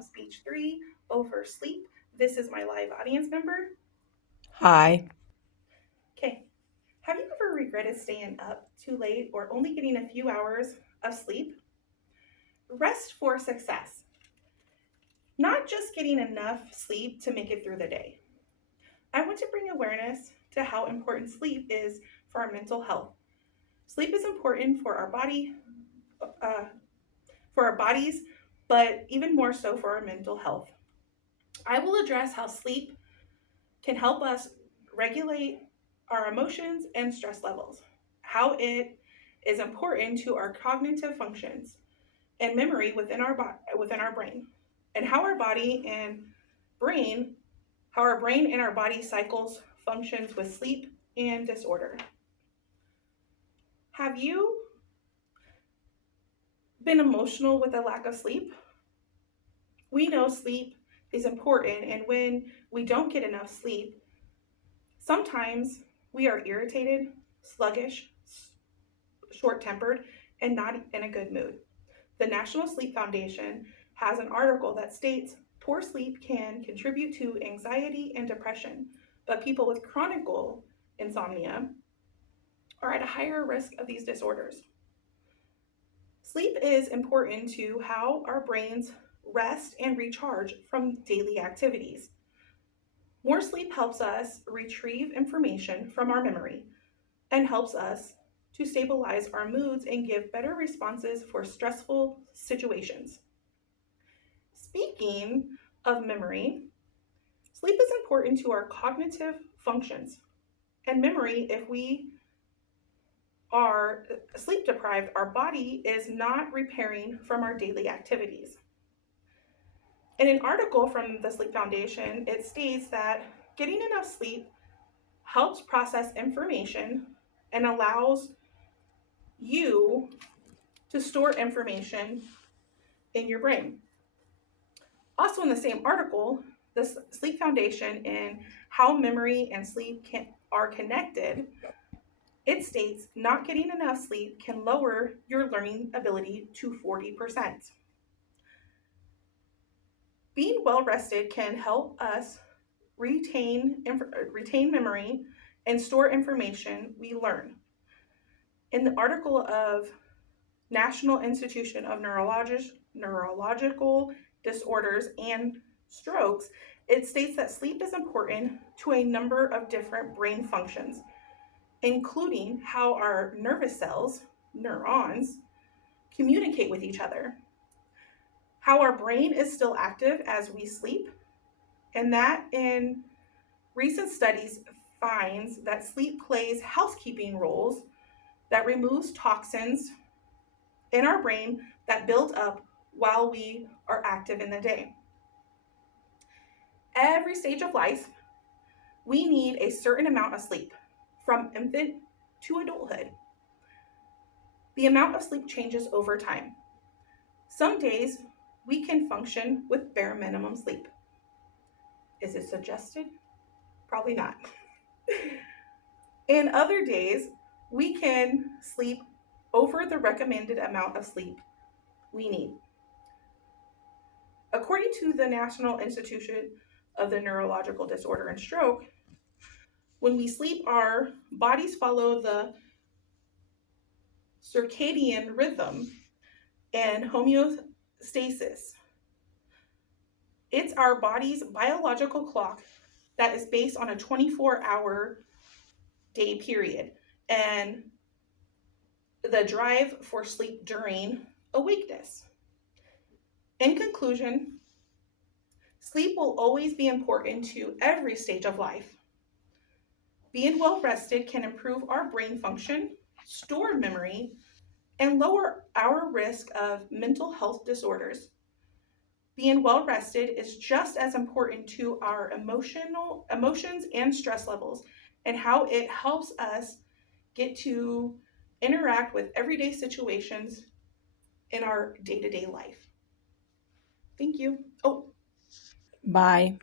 Speech 3, over sleep. This is my live audience member. Hi. Okay. Have you ever regretted staying up too late or only getting a few hours of sleep? Rest for success. Not just getting enough sleep to make it through the day. I want to bring awareness to how important sleep is for our mental health. Sleep is important uh, for our bodies, but even more so for our mental health. I will address how sleep can help us regulate our emotions and stress levels, how it is important to our cognitive functions and memory within our brain, and brain, how our brain and our body cycles functions with sleep and disorder. Have you been emotional with a lack of sleep? We know sleep is important, and when we don't get enough sleep, sometimes we are irritated, sluggish, short tempered, and not in a good mood. The National Sleep Foundation has an article that states poor sleep can contribute to anxiety and depression, but people with chronic insomnia are at a higher risk of these disorders. Sleep is important to how our brains rest and recharge from daily activities. More sleep helps us retrieve information from our memory and helps us to stabilize our moods and give better responses for stressful situations. Speaking of memory, sleep is important to our cognitive functions and memory. If we are sleep deprived, our body is not repairing from our daily activities. In an article from the Sleep Foundation, it states that getting enough sleep helps process information and allows you to store information in your brain. Also, in the same article, the Sleep Foundation and how memory and are connected, it states not getting enough sleep can lower your learning ability to 40%. Being well rested can help us retain memory and store information we learn. In the article of National Institution of Neurological Disorders and Strokes, it states that sleep is important to a number of different brain functions, including how our nervous cells, neurons, communicate with each other, how our brain is still active as we sleep, and that in recent studies finds that sleep plays housekeeping roles that removes toxins in our brain that build up while we are active in the day. Every stage of life, we need a certain amount of sleep, from infant to adulthood. The amount of sleep changes over time. Some days, we can function with bare minimum sleep. Is it suggested? Probably not. In other days, we can sleep over the recommended amount of sleep we need. According to the National Institution of the Neurological Disorder and Stroke, when we sleep, our bodies follow the circadian rhythm and homeostasis. It's our body's biological clock that is based on a 24-hour day period and the drive for sleep during awakeness. In conclusion, sleep will always be important to every stage of life. Being well rested can improve our brain function, store memory, and lower our risk of mental health disorders. Being well rested is just as important to our emotions and stress levels and how it helps us get to interact with everyday situations in our day-to-day life. Thank you. Oh, Bye.